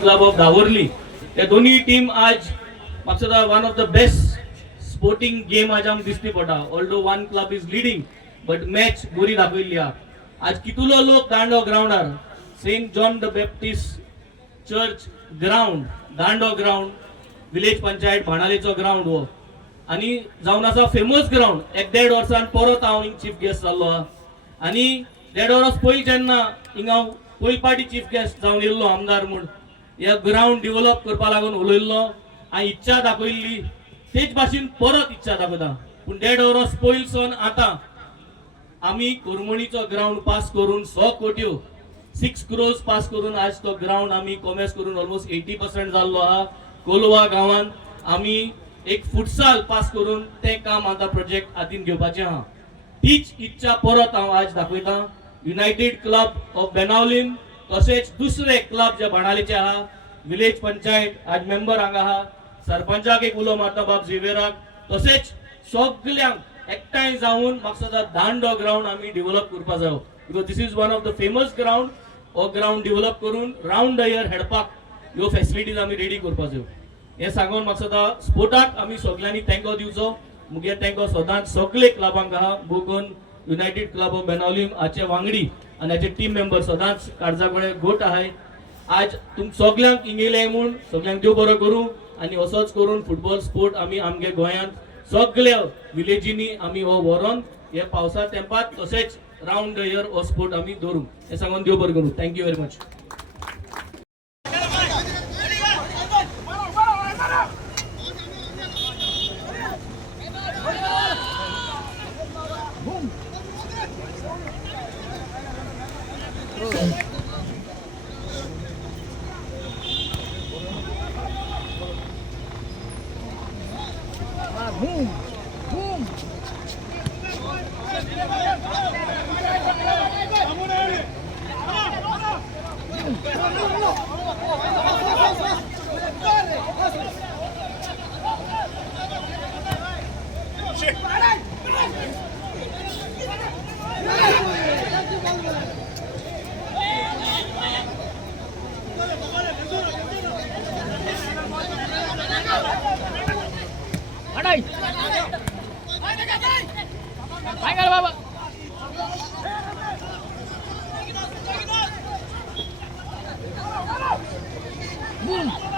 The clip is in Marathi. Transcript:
क्लब ऑफ दावर्ली त्या दोन्ही टीम आज म्हाका one of the best sporting game आज आमकां दिसती पडटा. Although one club is leading but match बरी दाखयल्ली हा. आज कितलो लोक दांडो ग्राउंडार Saint John the Baptist church ground Dando ground village panchayat बाणालेचो ग्राउंड हो आणि जावन आसा फेमस ग्राउंड. एक 1.5 वर्सान परत हांव हिंग चीफ गेस्ट जाल्लो हा आणि 1.5 वर्स पयलीं जेन्ना हिंग हांव पयली पाटी चीफ गेस्ट जावन येयल्लो आमदार म्हूण ह्या ग्राउंड डेव्हलप करपा लागून उलयल्लो हांवें इच्छा दाखयल्ली तेच भाशेन परत इच्छा दाखयता. पूण 1.5 वर्स पयलींसून आतां आमी कुरमणीचो ग्राउंड पास करून 100 कोट्यो 6 crores पास करून आज तो ग्राउंड आमी कॉमेर्स करून ऑलमोस्ट 80% जाल्लो आहा. कोलवा गांवांत आमी एक फुटसाल पास करून ते काम आता प्रोजेक्ट हातीन घेवपाचें आहा. तीच इच्छा परत हांव आज दाखयता. युनायटेड क्लब ऑफ बेनावलीम तसेच दुसरे क्लब जे बाणालेचे आहा विलेज पंचायत आज मेंबर हांगा आहा. सरपंचाक एक उलो मारता बाब झेवियराक तसेच सगल्यांक एकठांय जावन म्हाका सदां दांडो ग्राउंड आमी डेव्हलप करपा जायो. Because this is one of the famous ground. हो ग्राउंड डेव्हलप करून राउंड द इयर हेडपाक ह्यो फॅसिलिटीज आमी रेडी करपा जायो. हे सांगून म्हाका सदां स्पोर्टाक आमी सगळ्यांनी थँको दिवचो. मुगे थँको सदांच सगळे क्लबांक आहा. बोगोन युनायटेड क्लब ऑफ बेनावलीम हाचे वांगडी आनी हाचे टीम मेंबर सदांच काळजागळे गोट आहाय. आज तुम सगळ्यांक इंगेले म्हूण सगळ्यांक देव बरो करूं आनी असोच करून फुटबॉल स्पोर्ट आमी आमगे गोंयांत सगळ्या विलेजींनी आमी हो व्हरोन हे पावसा तेंपात तशेंच राउंड द इयर हो स्पोर्ट आमी दवरूं. हे सांगून देव बरो करूं. Thank you very much. Boom! Boom! Bapak. Boom.